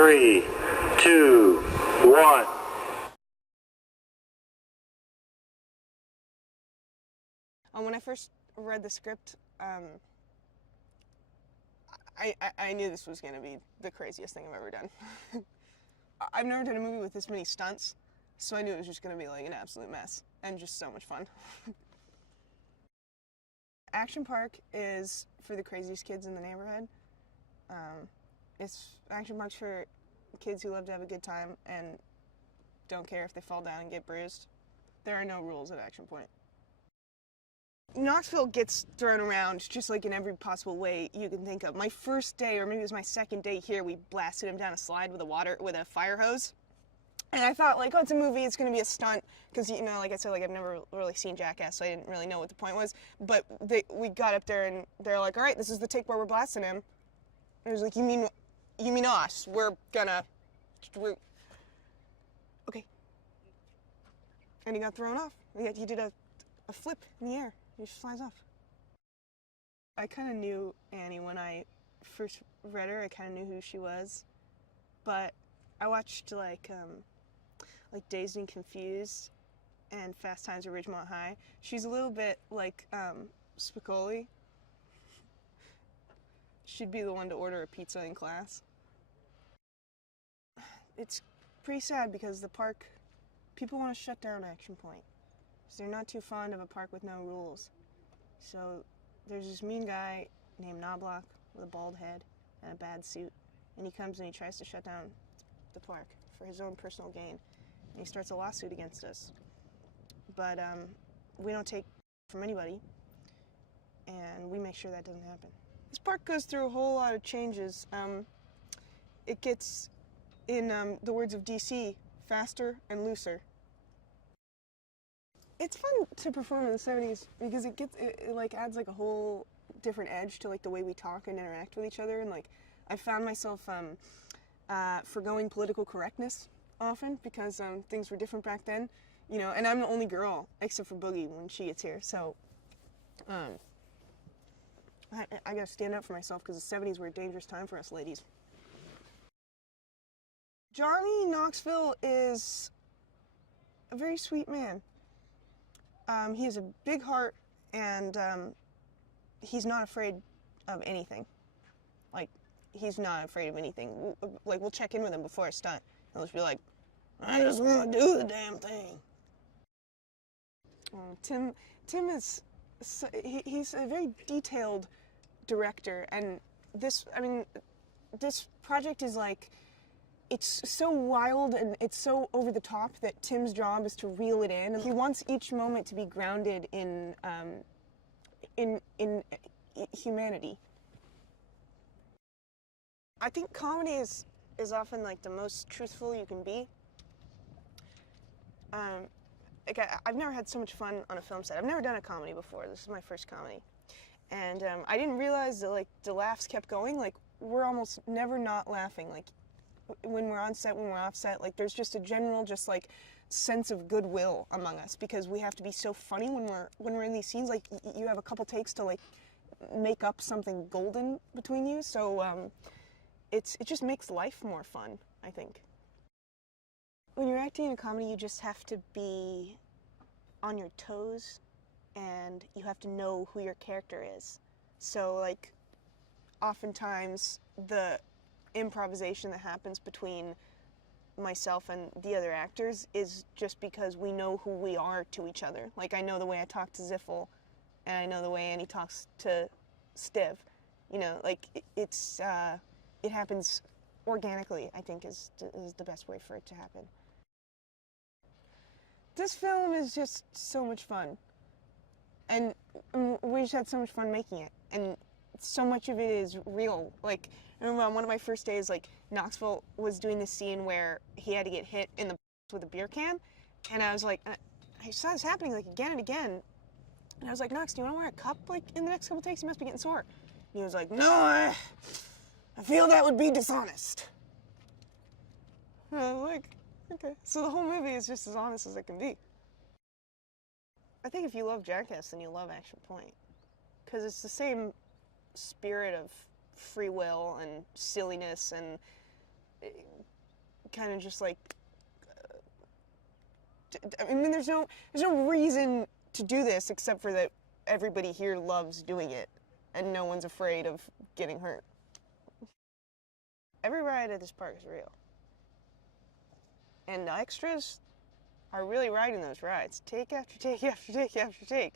3, 2, 1. When I first read the script, I knew this was going to be the craziest thing I've ever done. I've never done a movie with this many stunts, so I knew it was just going to be like an absolute mess and just so much fun. Action Park is for the craziest kids in the neighborhood. Action Park's for kids who love to have a good time and don't care if they fall down and get bruised. There are no rules at Action Point. Knoxville gets thrown around just like in every possible way you can think of. My first day, or maybe it was my second day here, we blasted him down a slide with a fire hose. And I thought, like, oh, it's a movie, it's going to be a stunt, because, you know, like I said, like, I've never really seen Jackass, so I didn't really know what the point was. But we got up there, and they're like, all right, this is the take where we're blasting him. And I was like, you mean us? We're... Okay. And he got thrown off. He did a flip in the air. He just flies off. I kind of knew Annie when I first read her. I kind of knew who she was. But I watched, like Dazed and Confused and Fast Times at Ridgemont High. She's a little bit like Spicoli. She'd be the one to order a pizza in class. It's pretty sad because the park, people want to shut down Action Point. So they're not too fond of a park with no rules. So there's this mean guy named Knobloch with a bald head and a bad suit. And he comes and he tries to shut down the park for his own personal gain. And he starts a lawsuit against us. But we don't take from anybody. And we make sure that doesn't happen. This park goes through a whole lot of changes. It gets, in the words of DC, faster and looser. It's fun to perform in the 70s because it like adds like a whole different edge to like the way we talk and interact with each other, and like I found myself forgoing political correctness often because things were different back then, you know, and I'm the only girl except for Boogie when she gets here, so I gotta stand up for myself because the 70s were a dangerous time for us ladies. Johnny Knoxville is a very sweet man. He has a big heart, and he's not afraid of anything. Like, he's not afraid of anything. We'll check in with him before a stunt. He'll just be like, I just want to do the damn thing. Tim is, he's a very detailed director, and this project is like, it's so wild and it's so over the top that Tim's job is to reel it in. He wants each moment to be grounded in humanity. I think comedy is often like the most truthful you can be. I've never had so much fun on a film set. I've never done a comedy before. This is my first comedy, and I didn't realize that like the laughs kept going. Like we're almost never not laughing. Like when we're on set, when we're off set, like there's just a general just like sense of goodwill among us because we have to be so funny when we're in these scenes. Like you have a couple takes to like make up something golden between you. So it just makes life more fun, I think. When you're acting in a comedy, you just have to be on your toes and you have to know who your character is. So like oftentimes the improvisation that happens between myself and the other actors is just because we know who we are to each other. Like I know the way I talk to Ziffel and I know the way Annie talks to Stiv. You know, like it happens organically, I think is the best way for it to happen. This film is just so much fun. And we just had so much fun making it. And so much of it is real. Like, I remember on one of my first days, like, Knoxville was doing this scene where he had to get hit in the with a beer can. And I was like, I saw this happening, like, again and again. And I was like, Knox, do you want to wear a cup, like, in the next couple takes? You must be getting sore. And he was like, no, I feel that would be dishonest. And I was like, okay. So the whole movie is just as honest as it can be. I think if you love Jackass, then you love Action Point. Because it's the same spirit of free will and silliness and kind of just like, I mean, there's no reason to do this except for that everybody here loves doing it, and no one's afraid of getting hurt. Every ride at this park is real. And the extras are really riding those rides, take after take after take after take.